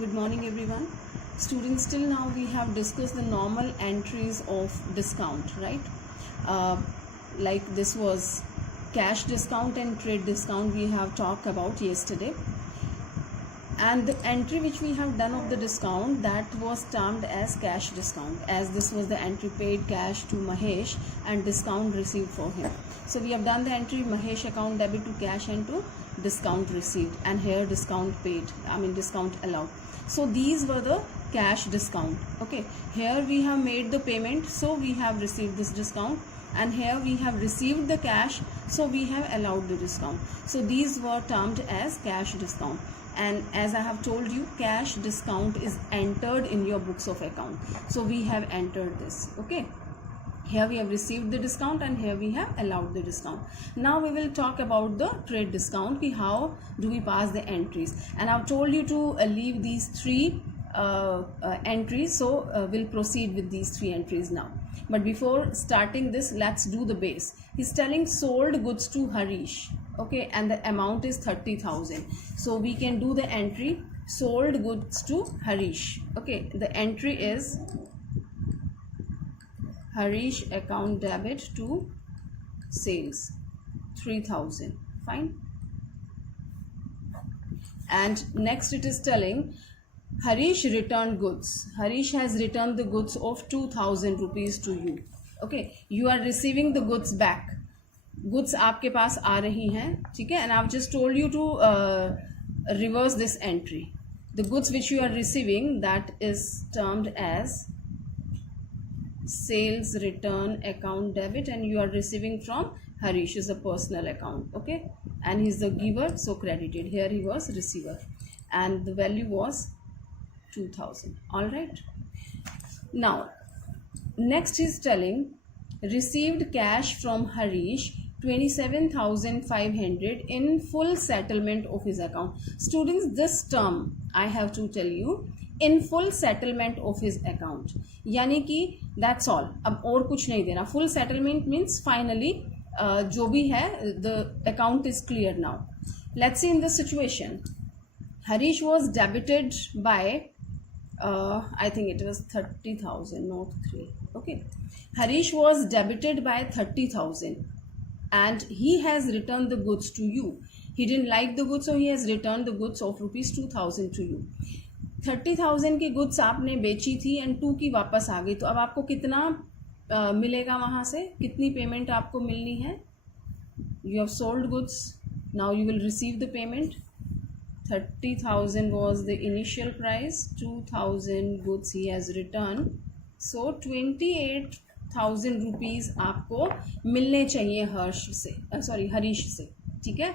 Good morning everyone. Students, till now we have discussed the normal entries of discount, right? Like this was cash discount and trade discount we have talked about yesterday. And the entry which we have done of the discount, that was termed as cash discount, as this was the entry paid cash to Mahesh and discount received for him. So we have done the entry Mahesh account debit to cash and to discount received, and here discount paid, discount allowed. So these were the cash discount. Okay, here we have made the payment, so we have received this discount, and here we have received the cash, so we have allowed the discount. So these were termed as cash discount. And as I have told you, cash discount is entered in your books of account. So we have entered this. Okay, here we have received the discount and here we have allowed the discount. Now we will talk about the trade discount, how do we pass the entries. And I've told you to leave these three entries, so we'll proceed with these three entries now. But before starting this, let's do the base. He's telling sold goods to Harish. Okay, and the amount is 30,000. So we can do the entry sold goods to Harish. Okay, the entry is Harish account debit to sales 3,000. Fine. And next it is telling Harish returned goods. Harish has returned the goods of 2,000 rupees to you. Okay, you are receiving the goods back. Goods आपके पास आ रही हैं, ठीक है? And I've just told you to reverse this entry. The goods which you are receiving, that is termed as sales return account debit, and you are receiving from Harish, is a personal account. Okay, and he's the giver, so credited. Here he was receiver, and the value was 2,000. All right. Now, next he's telling received cash from Harish 27,500 in full settlement of his account. Students, this term I have to tell you, in full settlement of his account, यानी कि that's all, अब और कुछ नहीं देना. Full settlement means finally जो भी है, the account is clear now. Let's see in this situation, Harish was debited by I think it was 30,000, not 3. Okay, Harish was debited by 30,000 and he has returned the goods to you. He didn't like the goods, so he has returned the goods of rupees 2,000 to you. 30,000 की goods आपने बेची थी and 2 की वापस आ गई, तो अब आपको कितना मिलेगा वहाँ से, कितनी पेमेंट आपको मिलनी है? You have sold goods, now you will receive the payment. 30,000 was the initial price, 2,000 goods he has returned, so 28,000 rupees आपको मिलने चाहिए हरीश से, ठीक है?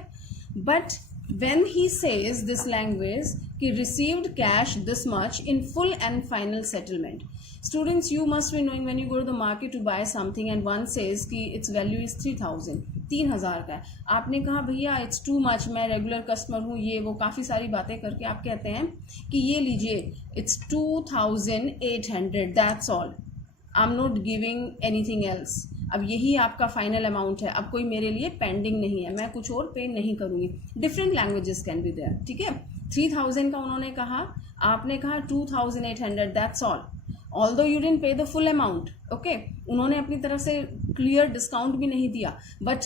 But when he says this language कि received cash this much in full and final settlement, students, you must be knowing when you go to the market to buy something and one says कि its value is 3,000, 3,000 का है. आपने कहा भैया it's too much, मैं regular customer हूँ, ये वो काफ़ी सारी बातें करके आप कहते हैं कि ये लीजिए it's 2,800, that's all, I am not giving anything else. अब यही आपका फाइनल अमाउंट है, अब कोई मेरे लिए पेंडिंग नहीं है, मैं कुछ और पे नहीं करूँगी. Different languages can be there, ठीक है? 3,000 का उन्होंने कहा, आपने कहा 2,800, that's all. Although you didn't pay the full amount. Okay, उन्होंने अपनी तरफ से क्लियर डिस्काउंट भी नहीं दिया, बट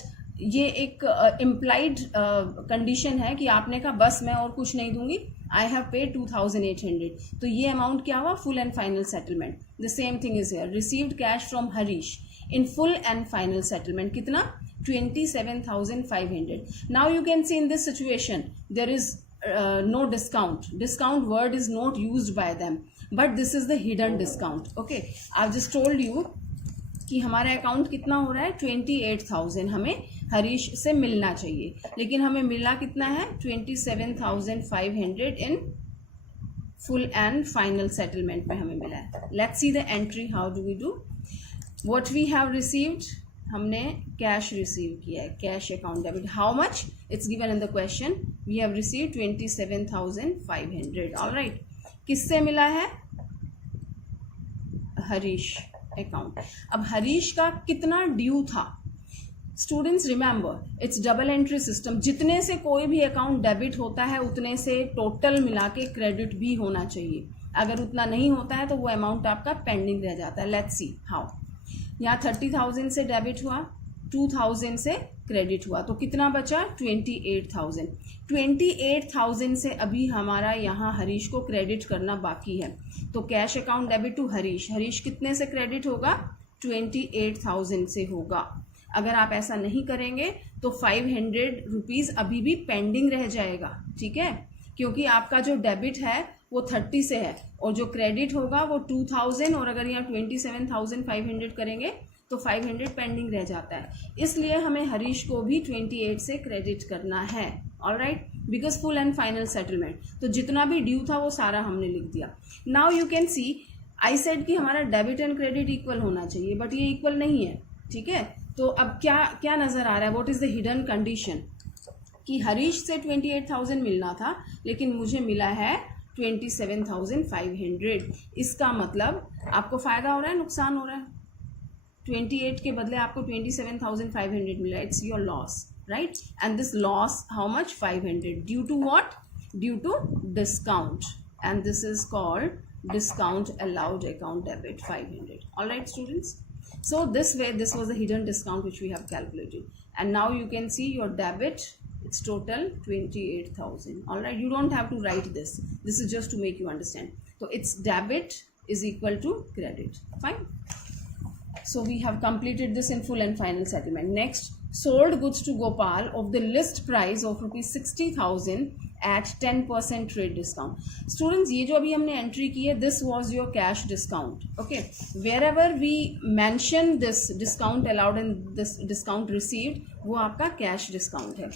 ये एक इम्प्लाइड कंडीशन है कि आपने कहा बस मैं और कुछ नहीं दूंगी, आई हैव पेड 2,800. तो ये अमाउंट क्या हुआ? Full and final settlement. The same thing is here, received cash from Harish in full and final settlement. कितना? 27,500. Now you can see in this situation there is no discount. Discount word is not used by them, but this is the hidden discount. Okay, I've just told you कि हमारा account कितना हो रहा है? 28,000 हमें हरीश से मिलना चाहिए, लेकिन हमें मिला कितना है? 27,500 in full and final settlement में हमें मिला है. Let's see the entry, how do we do. What we have received, हमने कैश रिसीव किया है, cash account debit. How much? It's given in the question. We have received 27,500. All right. किससे मिला है? हरीश अकाउंट. अब हरीश का कितना ड्यू था? Students remember it's double entry system, जितने से कोई भी अकाउंट डेबिट होता है उतने से टोटल मिला के क्रेडिट भी होना चाहिए। अगर उतना नहीं होता है तो वो अमाउंट आपका पेंडिंग रह जाता है। Let's see how. यहाँ 30,000 से डेबिट हुआ, 2,000 से क्रेडिट हुआ, तो कितना बचा 28,000। 28,000 से अभी हमारा यहाँ हरीश को क्रेडिट करना बाकी है। तो cash account debit to Harish, Harish कितने से क्रेडिट होगा 28,000 से होगा। अगर आप ऐसा नहीं करेंगे तो 500 रुपीज़ अभी भी पेंडिंग रह जाएगा, ठीक है, क्योंकि आपका जो डेबिट है वो 30 से है और जो क्रेडिट होगा वो 2,000, और अगर यहाँ 27,500 करेंगे तो 500 पेंडिंग रह जाता है। इसलिए हमें हरीश को भी 28 से क्रेडिट करना है। Alright, because full and final settlement, तो जितना भी ड्यू था वो सारा हमने लिख दिया। Now you can see I said कि हमारा डेबिट एंड क्रेडिट इक्वल होना चाहिए, बट ये इक्वल नहीं है, ठीक है। तो अब क्या क्या नज़र आ रहा है, what is the hidden condition, कि हरीश से 28,000 मिलना था लेकिन मुझे मिला है 27,500। इसका मतलब आपको फ़ायदा हो रहा है, नुकसान हो रहा है? 28 के बदले आपको 27,500 मिला, it's your loss, right. And this loss how much 500 due to what, due to discount, and this is called discount allowed account debit 500. All right students, so this way this was the hidden discount which we have calculated, and now you can see your debit, it's total 28,000. all right, you don't have to write this is just to make you understand. So it's debit is equal to credit, fine. So we have completed this in full and final settlement. Next, sold goods to Gopal of the list price of rupees 60,000 at 10% trade discount. Students, ये जो अभी हमने entry की है, this was your cash discount. Okay, wherever we mention this discount allowed and this discount received, वो आपका cash discount है.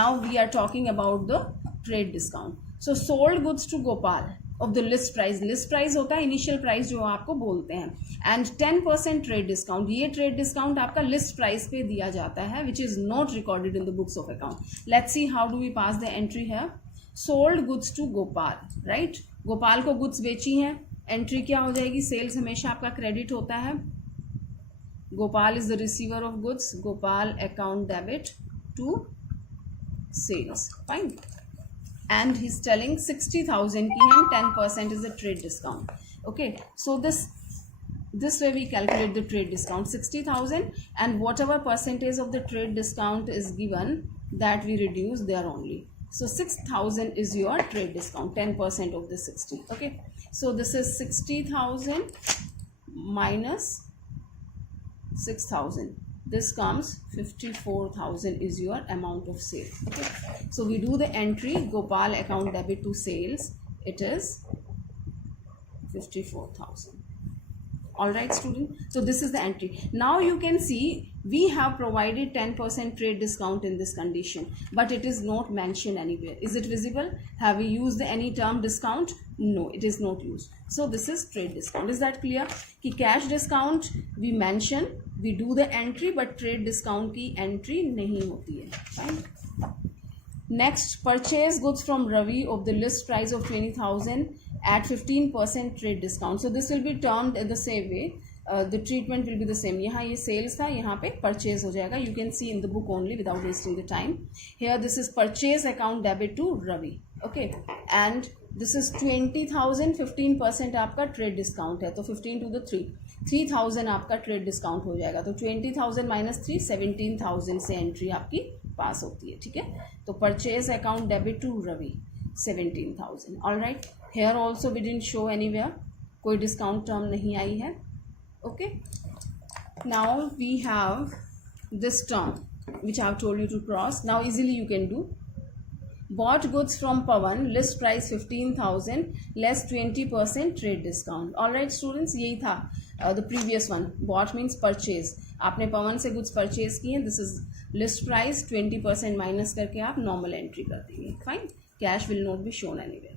Now we are talking about the trade discount. So sold goods to Gopal of the list price. list price होता है initial price जो आपको बोलते हैं, and 10% trade discount, ये ट्रेड डिस्काउंट आपका लिस्ट प्राइस पे दिया जाता है, which is not recorded in the books of account. Let's see how do we pass the entry है। Sold goods to Gopal, right, Gopal को गुड्स बेची हैं, एंट्री क्या हो जाएगी, सेल्स हमेशा आपका क्रेडिट होता है। Gopal is the receiver of goods, Gopal account debit to sales, fine. And he's telling 60,000 की है, 10% is the trade discount. Okay, so this way we calculate the trade discount 60,000, and whatever percentage of the trade discount is given, that we reduce there only. So 6,000 is your trade discount, 10% of the 60. Okay, so this is 60,000 minus 6,000. This comes 54,000 is your amount of sale. Okay, so we do the entry Gopal account debit to sales, it is 54,000. all right student, so this is the entry. Now you can see we have provided 10% trade discount in this condition, but it is not mentioned anywhere. Is it visible? Have we used any term discount? No, it is not used. So this is trade discount. Is that clear? कि cash discount we mention, we do the entry, but trade discount की entry नहीं होती है. Fine. Next, purchase goods from Ravi of the list price of 20,000 at 15% trade discount. So this will be termed in the same way. The treatment will be the same. यहाँ ये sales था, यहाँ पे purchase हो जाएगा. You can see in the book only without wasting the time. Here this is purchase account debit to Ravi. Okay, and this is 20,000, 15% आपका trade discount है, तो 15 to the 3,000 आपका trade discount हो जाएगा. तो 20,000 minus 3, 17,000 से entry आपकी पास होती है, ठीक है. तो purchase account debit to Ravi 17,000. all right, here also we didn't show anywhere, कोई discount term नहीं आई है. okay, now we have this term which I have told you to cross. Now easily you can do. Bought goods from Pawan, list price 15,000 less 20% trade discount. all right students, यही था the previous one. Bought means purchase. आपने पवन से goods purchase किए, this is list price, 20% minus करके आप normal entry कर देंगे. fine, cash will not be shown anywhere.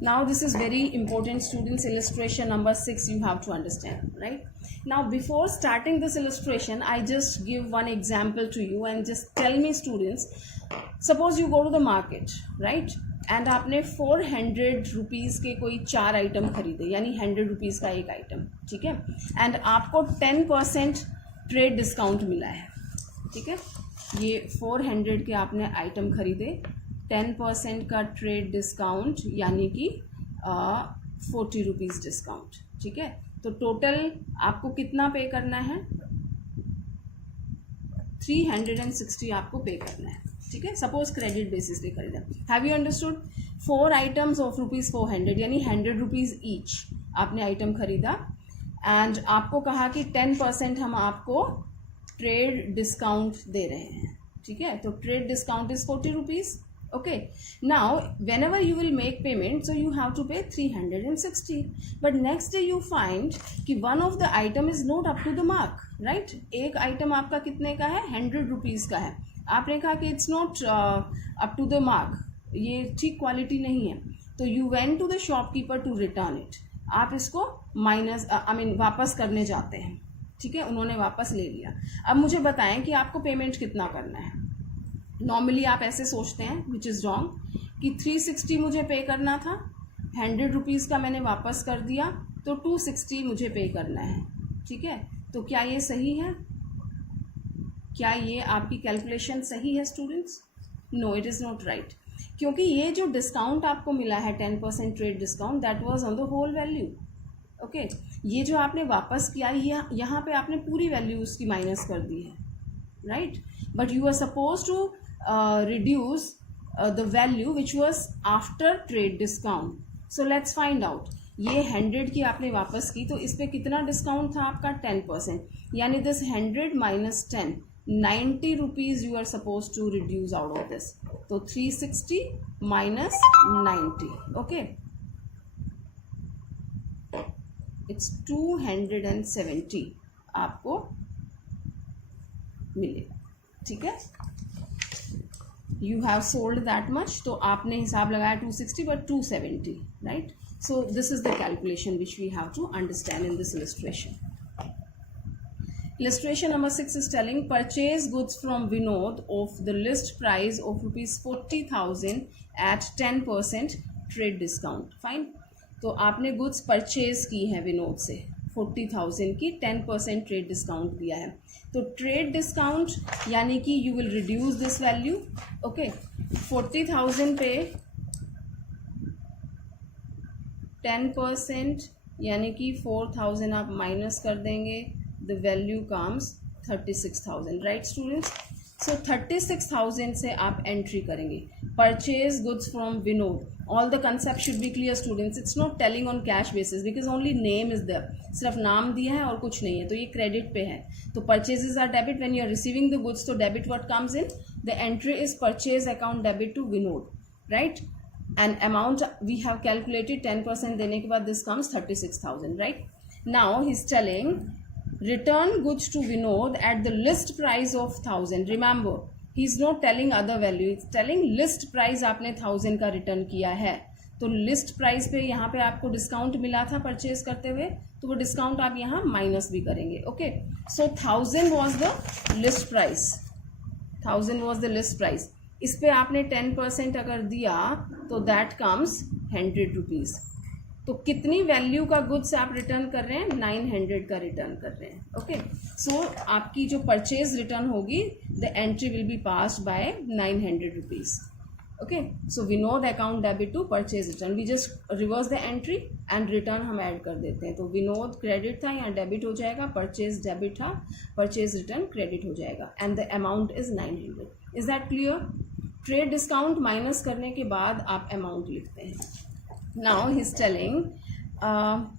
Now this is very important students. Illustration number 6 you have to understand, right? Now before starting this illustration, I just give one example to you and just tell me students, suppose you go to the market, right? And आपने 400 rupees के कोई 4 item खरीदे, यानी 100 rupees का एक item, ठीक है. And आपको 10% ट्रेड डिस्काउंट मिला है, ठीक है। ये 400 के आपने आइटम खरीदे, 10% का ट्रेड डिस्काउंट यानी कि 40 रुपीज़ डिस्काउंट, ठीक है। तो टोटल आपको कितना पे करना है, 360 आपको पे करना है, ठीक है। सपोज क्रेडिट बेसिस पे खरीदा, have you understood. 4 items of ₹400 यानी 100 रुपीज़ ईच आपने आइटम खरीदा, एंड आपको कहा कि 10% हम आपको ट्रेड डिस्काउंट दे रहे हैं, ठीक है। तो trade discount is 40 rupees, okay. Now whenever you will make payment, so you have to pay 360, but next day you find कि one of the item is not up to the mark, right? एक item आपका कितने का है, 100 rupees का है, आपने कहा कि it's not up to the mark, ये ठीक क्वालिटी नहीं है, तो you went to the shopkeeper to return it, आप इसको वापस करने जाते हैं, ठीक है। उन्होंने वापस ले लिया। अब मुझे बताएं कि आपको पेमेंट कितना करना है। नॉर्मली आप ऐसे सोचते हैं, विच इज़ रॉन्ग, कि 360 मुझे पे करना था, 100 रुपीज़ का मैंने वापस कर दिया, तो 260 मुझे पे करना है, ठीक है। तो क्या ये सही है, क्या ये आपकी कैलकुलेशन सही है students? No, it is not right, क्योंकि ये जो डिस्काउंट आपको मिला है 10% trade discount, that was on the whole value, okay. ये जो आपने वापस किया, ये यहाँ पे आपने पूरी वैल्यू उसकी माइनस कर दी है, right. But you are suppose to reduce the value which was after trade discount. So let's find out. ये 100 की आपने वापस की, तो इस पे कितना डिस्काउंट था आपका, 10%, यानी this 100 minus 10, 90 rupees you are suppose to reduce out of this, तो 360 minus 90, ओके, इट्स 270 आपको मिलेगा, ठीक है। You have sold that much, तो आपने हिसाब लगाया 260 but 270, right? So this is the calculation which we have to understand in this illustration. Illustration number 6 is telling purchase goods from Vinod of the list price of ₹40,000 at 10% trade discount. Fine. तो आपने goods purchase की है विनोद से 40,000 की, 10% trade discount दिया है, तो trade discount यानी कि you will reduce this value, okay. 40,000 पे 10% यानी कि 4,000 आप माइनस कर देंगे, the value comes 36,000, right students. So 36,000 से आप एंट्री करेंगे, purchase goods from Vinod. All the concept should be clear students, it's not telling on cash basis because only name is there, सिर्फ नाम दिया है और कुछ नहीं है, तो ये क्रेडिट पे है। तो purchases are debit, when you are receiving the goods, तो debit what comes in, the entry is purchase account debit to Vinod, right. And amount we have calculated 10% देने के बाद this comes 36,000, right. Now he is telling return goods to Vinod at the list price of 1,000. Remember, he is not telling other value, he is telling list price आपने 1,000 का return किया है, तो list price पे यहाँ पे आपको discount मिला था परचेज करते हुए, तो वो डिस्काउंट आप यहाँ माइनस भी करेंगे, okay. So 1,000 was the list price, 1,000 was the list price, इस पे आपने 10% अगर दिया तो दैट कम्स 100 रुपीज़। तो कितनी वैल्यू का गुड्स आप रिटर्न कर रहे हैं, 900 का रिटर्न कर रहे हैं, ओके। सो आपकी जो परचेज रिटर्न होगी, the entry will be passed by 900 rupees, okay. So Vinod account debit to purchase return, we just reverse the entry and return हम ऐड कर देते हैं, तो विनोद क्रेडिट था, यहाँ डेबिट हो जाएगा, परचेज डेबिट था, परचेज रिटर्न क्रेडिट हो जाएगा, and the amount is 900। Is that clear? Trade discount minus करने के बाद आप अमाउंट लिखते हैं। Now he's telling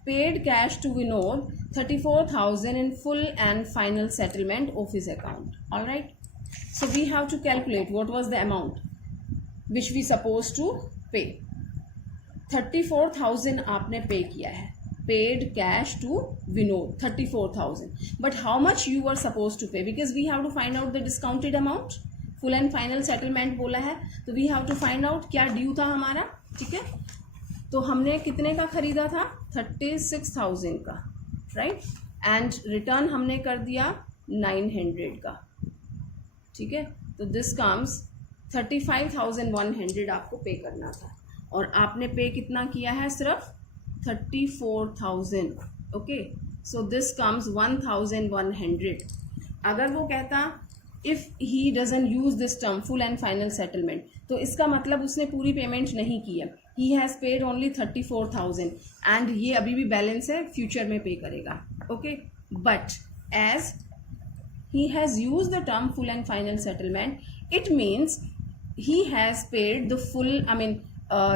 paid cash to Vinod 34,000 in full and final settlement of his account. All right. So we have to calculate what was the amount which we supposed to pay. 34,000 आपने पे किया है, paid cash to Vinod 34,000. But how much you were supposed to pay? Because we have to find out the discounted amount. Full and final settlement बोला है, तो we have to find out क्या due था हमारा, ठीक है। तो हमने कितने का खरीदा था, 36,000 का, राइट, एंड रिटर्न हमने कर दिया 900 का, ठीक है। तो दिस कम्स 35,100 आपको पे करना था, और आपने पे कितना किया है, सिर्फ 34,000, ओके। So this comes 1,100। अगर वो कहता if he doesn't use this term full and final settlement, तो इसका मतलब उसने पूरी पेमेंट नहीं की है. He has paid only 34,000 and ये अभी भी बैलेंस है, फ्यूचर में पे करेगा. Okay, but as he has used the term full and final settlement, it means he has paid the full,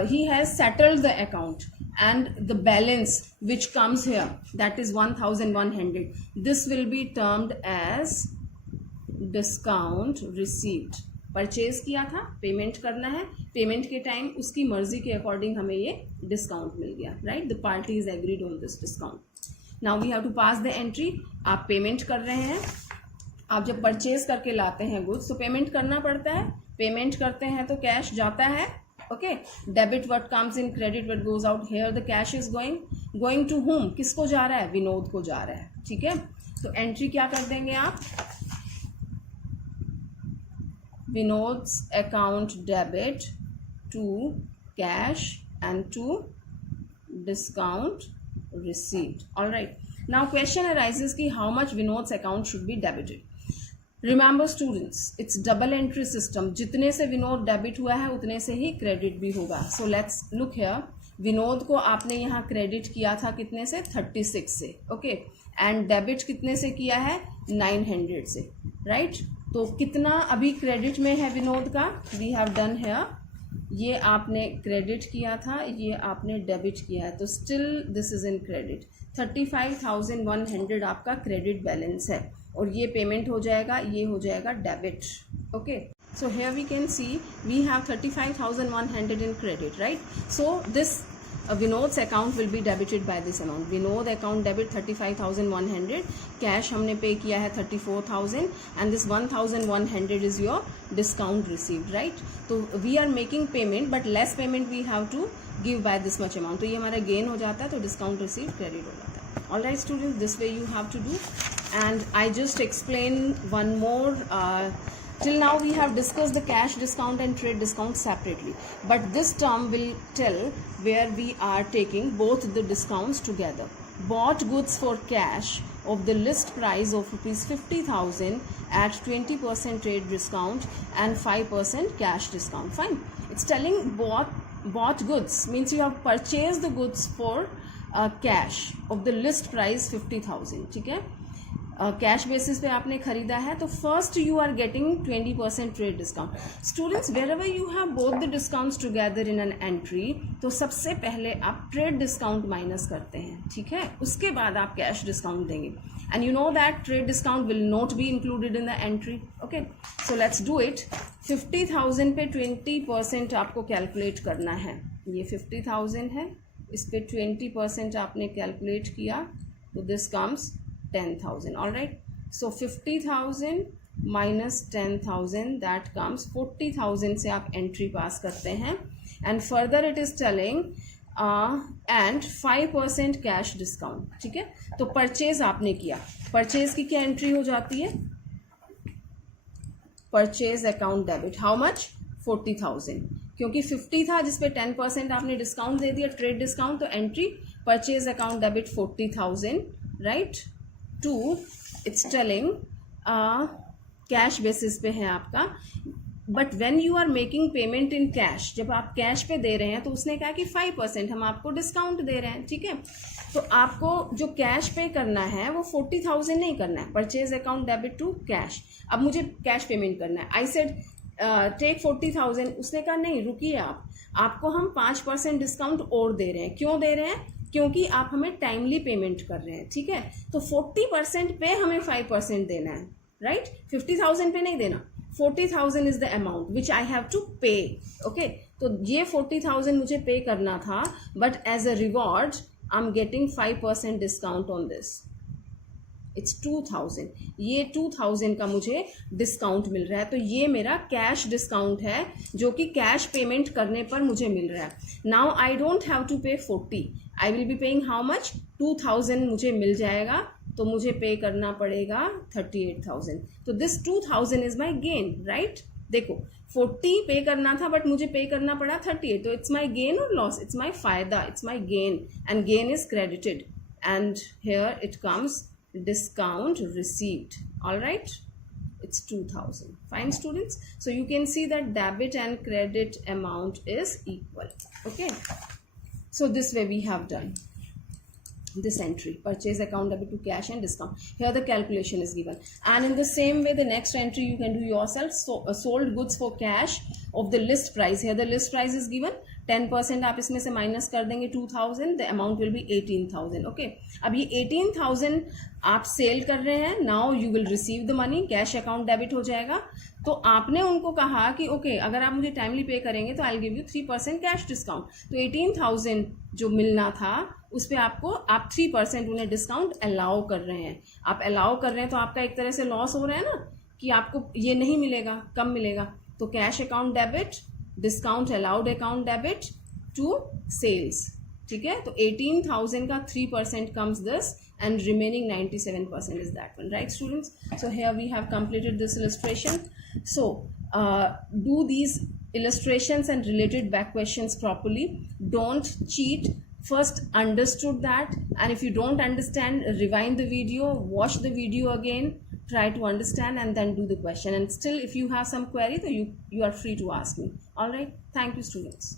he has settled the account, and the balance which comes here, that is 1,100, this will be termed as discount received. Purchase किया था, payment करना है, payment के time उसकी मर्जी के according हमें ये डिस्काउंट मिल गया, right. The party is agreed on this discount. Now we have to pass the entry. आप पेमेंट कर रहे हैं, आप जब परचेज करके लाते हैं गुड्स तो पेमेंट करना पड़ता है. पेमेंट करते हैं तो कैश जाता है. Okay, debit what comes in, credit what goes out. Here the cash is going to whom, किसको जा रहा है, विनोद को जा रहा है. ठीक है, तो एंट्री क्या कर देंगे आप, Vinod's account debit to cash and to discount received. Alright, now question arises कि how much Vinod's account should be debited. Remember students, it's double entry system. जितने से विनोद डेबिट हुआ है उतने से ही क्रेडिट भी होगा. So let's look here. Vinod को आपने यहाँ क्रेडिट किया था कितने से, 36 से. ओके, एंड डेबिट कितने से किया है, 900 से, राइट. तो कितना अभी क्रेडिट में है विनोद का, वी हैव डन हियर. ये आपने क्रेडिट किया था, ये आपने डेबिट किया है, तो still this is in credit. 35,100 आपका क्रेडिट बैलेंस है, और ये पेमेंट हो जाएगा, ये हो जाएगा debit. Okay, so here we can see we have 35,100 in credit, right. So this Vinod's account will be debited by this amount. Vinod account debit 35,100, cash हमने पे किया है 34,000, and this 1,100 is your discount received, right. तो we are making payment but less payment we have to give by this much amount. तो ये हमारा gain हो जाता है, तो डिस्काउंट रिसीव्ड क्रेडिट हो जाता है. All right students, this way you have to do. And I just explain one more. Till now we have discussed the cash discount and trade discount separately, but this term will tell where we are taking both the discounts together. Bought goods for cash of the list price of rupees 50,000 at 20% trade discount and 5% cash discount. Fine. It's telling bought goods means you have purchased the goods for cash of the list price 50,000. ठीक है, cash basis पे आपने खरीदा है, तो first you are getting 20% trade discount. Students, wherever you have both the discounts together in an entry, तो सबसे पहले आप ट्रेड डिस्काउंट माइनस करते हैं. ठीक है, उसके बाद आप कैश डिस्काउंट देंगे, and you know that trade discount will not be included in the entry. Okay, so let's do it. 50,000 पे 20% आपको कैलकुलेट करना है. ये 50,000 है, इस पे 20% आपने कैलकुलेट किया, तो this comes 10,000. all right, so 50,000 minus 10,000, that comes 40,000 से आप एंट्री पास करते हैं, and further it is telling and 5% cash discount. ठीक है, तो परचेज आपने किया, परचेज की क्या एंट्री हो जाती है, purchase account debit, how much, 40,000, क्योंकि 50 था जिसपे 10% आपने डिस्काउंट दे दिया, ट्रेड डिस्काउंट, तो entry purchase account debit 40,000, right. To, it's telling cash basis पे है आपका, but when you are making payment in cash, जब आप कैश पे दे रहे हैं तो उसने कहा कि 5% हम आपको डिस्काउंट दे रहे हैं. ठीक है, तो आपको जो कैश पे करना है वो 40,000 नहीं करना है, purchase account debit to cash. अब मुझे कैश पेमेंट करना है, आई सेड टेक 40,000, उसने कहा नहीं रुकिए, आपको हम 5% डिस्काउंट और दे रहे हैं. क्यों दे रहे हैं, क्योंकि आप हमें टाइमली पेमेंट कर रहे हैं. ठीक है, तो 40% पे हमें 5% देना है, राइट. 50,000 पे नहीं देना, 40,000 is the amount which I have to pay. Okay, तो ये 40,000 मुझे पे करना था, but as a reward I am getting 5% discount on this. It's 2,000. ये 2,000 का मुझे डिस्काउंट मिल रहा है, तो ये मेरा कैश डिस्काउंट है जो कि कैश पेमेंट करने पर मुझे मिल रहा है. Now I don't have to pay 40, I will be paying how much, 2,000 मुझे मिल जाएगा, तो मुझे पे करना पड़ेगा 38,000. तो this 2,000 is my gain, right. देखो 40 पे करना था बट मुझे पे करना पड़ा 38, तो इट्स माई गेन और लॉस, इट्स माई फायदा, it's my gain, and gain is credited, and here it comes discount received. all right, it's 2000. Fine students, so you can see that debit and credit amount is equal. Okay, so this way we have done this entry, purchase account debit to cash and discount. Here the calculation is given, and in the same way the next entry you can do yourself. So sold goods for cash of the list price. Here the list price is given, 10% आप इसमें से minus कर देंगे 2000, the amount will be 18,000. Okay, अब ये 18,000 आप cell कर रहे हैं, now you will receive the money, cash account debit हो जाएगा. तो आपने उनको कहा कि ओके अगर आप मुझे टाइमली पे करेंगे तो I will give you 3% cash discount. तो 18,000 जो मिलना था उस पर आपको आप 3% उन्हें डिस्काउंट अलाउ कर रहे हैं. आप अलाउ कर रहे हैं तो आपका एक तरह से लॉस हो रहा है ना, कि आपको ये नहीं मिलेगा, कम मिलेगा. तो cash account debit, discount allowed account debit to sales. ठीक है, तो 18,000 का 3% comes this and remaining 97% is that one, right students? So here we have completed this illustration. So do these illustrations and related back questions properly. Don't cheat. First understood that, and if you don't understand, rewind the video, watch the video again, try to understand, and then do the question. And still if you have some query, then you are free to ask me. All right, thank you students.